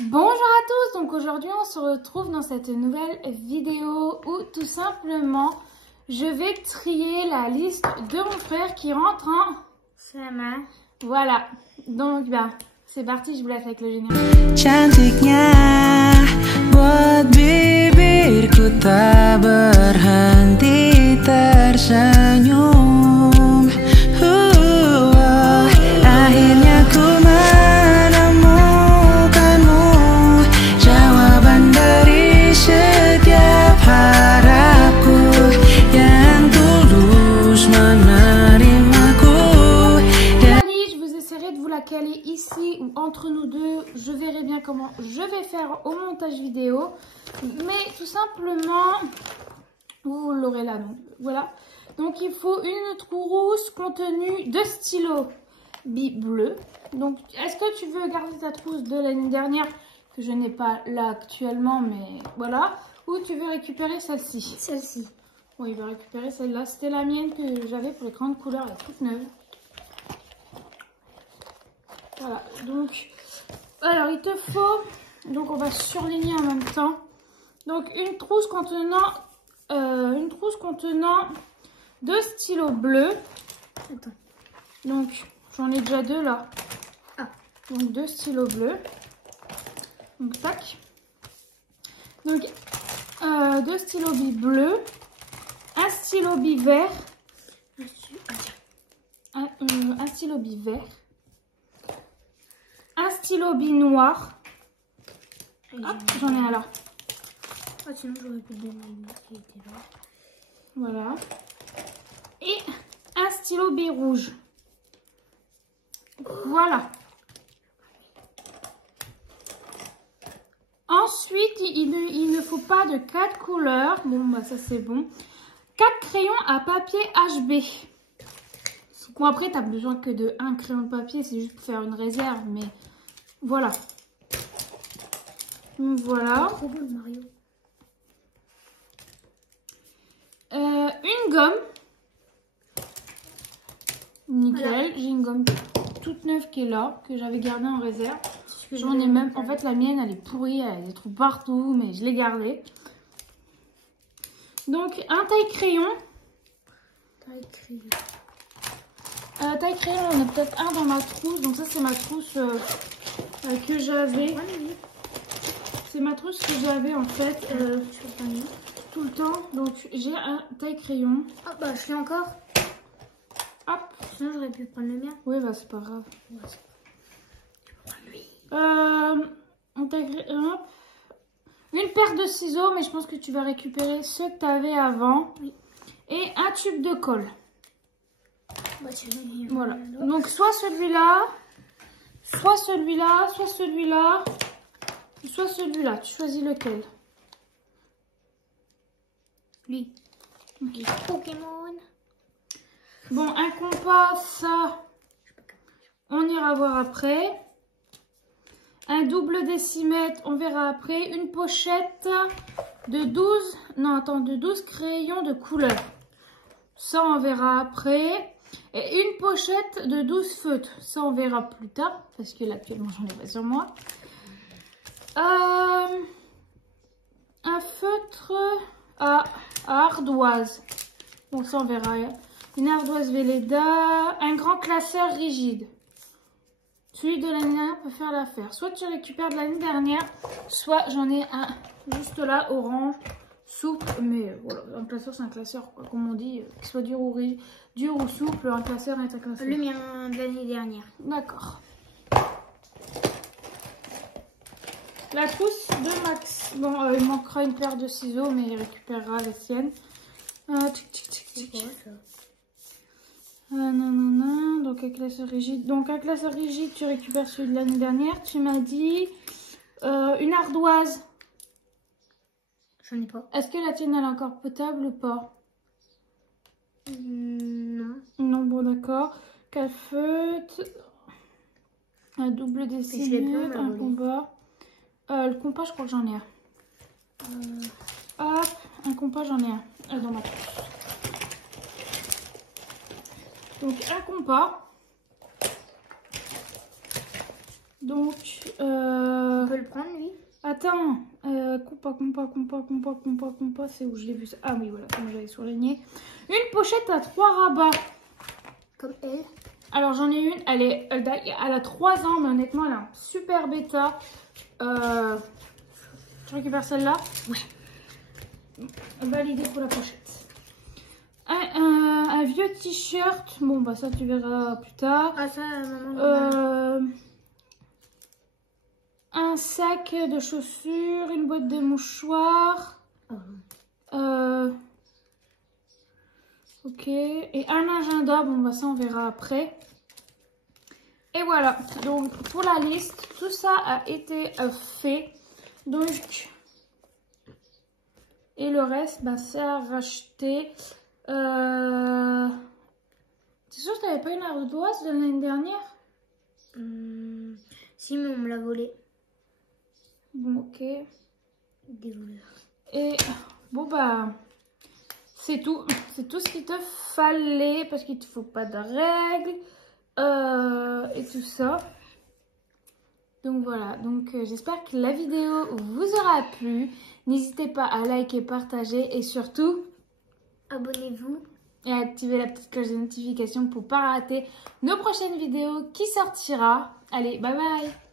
Bonjour à tous, donc aujourd'hui on se retrouve dans cette nouvelle vidéo où tout simplement je vais trier la liste de mon frère qui rentre en CM1. Voilà, donc c'est parti, je vous laisse avec le générique. Cantiknya buat bibirku tak berhenti tersenyum. Akhirnya ku menemukanmu, jawaban dari setiap harapku yang tulus menerimaku. Je vous essaierai de vous la caler ici ou entre nous deux, je verrai bien comment je vais faire au montage vidéo, mais tout simplement, vous l'aurez là, donc voilà. Donc il faut une trousse contenue de stylos bleu. Donc est-ce que tu veux garder ta trousse de l'année dernière que je n'ai pas là actuellement, mais voilà, ou tu veux récupérer celle-ci? Celle-ci. Oui, il va récupérer celle-là, c'était la mienne que j'avais pour les grandes couleurs, elle est toute neuve. Voilà, donc alors il te faut, donc on va surligner en même temps, donc une trousse contenant deux stylos bleus. Attends. Donc j'en ai déjà deux là. Ah. Donc deux stylos bleus. Donc tac. Donc deux stylos bleus, un stylo vert, un stylo vert, un stylo noir. Hop, j'en ai un là. Ah, sinon j'aurais pu donner une qui était là. Voilà. Et un stylo rouge. Voilà. Ensuite, il ne faut pas de 4 couleurs. Bon, bah ça c'est bon. 4 crayons à papier HB. Bon, après, tu n'as besoin que de 1 crayon de papier. C'est juste pour faire une réserve. Mais voilà. Voilà. Trop beau le Mario. Une gomme. Nickel. Voilà. J'ai une gomme toute neuve qui est là, que j'avais gardée en réserve. J'en ai même, en fait la mienne elle est pourrie, elle a des trous partout, mais je l'ai gardée. Donc un taille-crayon. Taille-crayon, on a peut-être un dans ma trousse, donc ça c'est ma trousse que j'avais. C'est ma trousse que j'avais en fait tout le temps. Donc j'ai un taille-crayon. Ah bah je l'ai encore. Hop. Sinon j'aurais pu prendre le mien. Oui bah c'est pas grave. Ouais, tu peux prendre lui. Hop. Une paire de ciseaux, mais je pense que tu vas récupérer ceux que tu avais avant. Oui. Et un tube de colle. Bah, Voilà. Donc soit celui-là, soit celui-là, soit celui-là, soit celui-là. Tu choisis lequel? Lui. Okay. Pokémon. Bon, un compas, ça, on ira voir après. Un double décimètre, on verra après. Une pochette de 12 crayons de couleur. Ça, on verra après. Et une pochette de 12 feutres. Ça, on verra plus tard. Parce que là, actuellement, j'en ai pas sur moi. Un feutre à ardoise. Bon, ça, on verra. Une ardoise Velleda. Un grand classeur rigide. Celui de l'année dernière peut faire l'affaire. Soit tu récupères de l'année dernière, soit j'en ai un juste là, orange, souple. Mais voilà, un classeur c'est un classeur, quoi, comme on dit, qu'il soit dur ou souple, un classeur est un classeur. Le mien de l'année dernière. D'accord. La trousse de Max. Bon, il manquera une paire de ciseaux, mais il récupérera les siennes. C'est quoi ça? Non. Donc un classeur rigide. Donc un classeur rigide, tu récupères celui de l'année dernière. Tu m'as dit une ardoise. J'en ai pas. Est-ce que la tienne elle est encore potable ou pas? Non. Non, bon d'accord. Calfeutre. Un double décimètre, un compas. Le compas, je crois que j'en ai un. Hop, un compas, j'en ai un. Dans ma trousse. Donc un compas. Donc On peut le prendre attends. Compas, c'est où je l'ai vu ça? Ah oui, voilà, comme j'avais surligné. Une pochette à 3 rabats. Comme elle. Alors j'en ai une, elle a 3 ans, mais honnêtement elle est un super bêta. Tu récupères celle-là? Ouais. Validé pour la pochette. Un vieux t-shirt. Bon bah ça tu verras plus tard. Ah ça, maman. Un sac de chaussures, une boîte de mouchoirs. Ok. Et un agenda. Bon bah ça on verra après. Et voilà. Donc pour la liste, tout ça a été fait. Donc et le reste, bah, c'est à racheter. C'est sûr que t'avais pas une ardoise de l'année dernière? Si, mais on me l'a volé. Bon, ok. Des voleurs. Et bon, bah, c'est tout. C'est tout ce qu'il te fallait parce qu'il te faut pas de règles et tout ça. Donc voilà, donc j'espère que la vidéo vous aura plu. N'hésitez pas à liker, partager et surtout Abonnez-vous. et à activer la petite cloche de notification pour pas rater nos prochaines vidéos qui sortira. Allez, bye bye!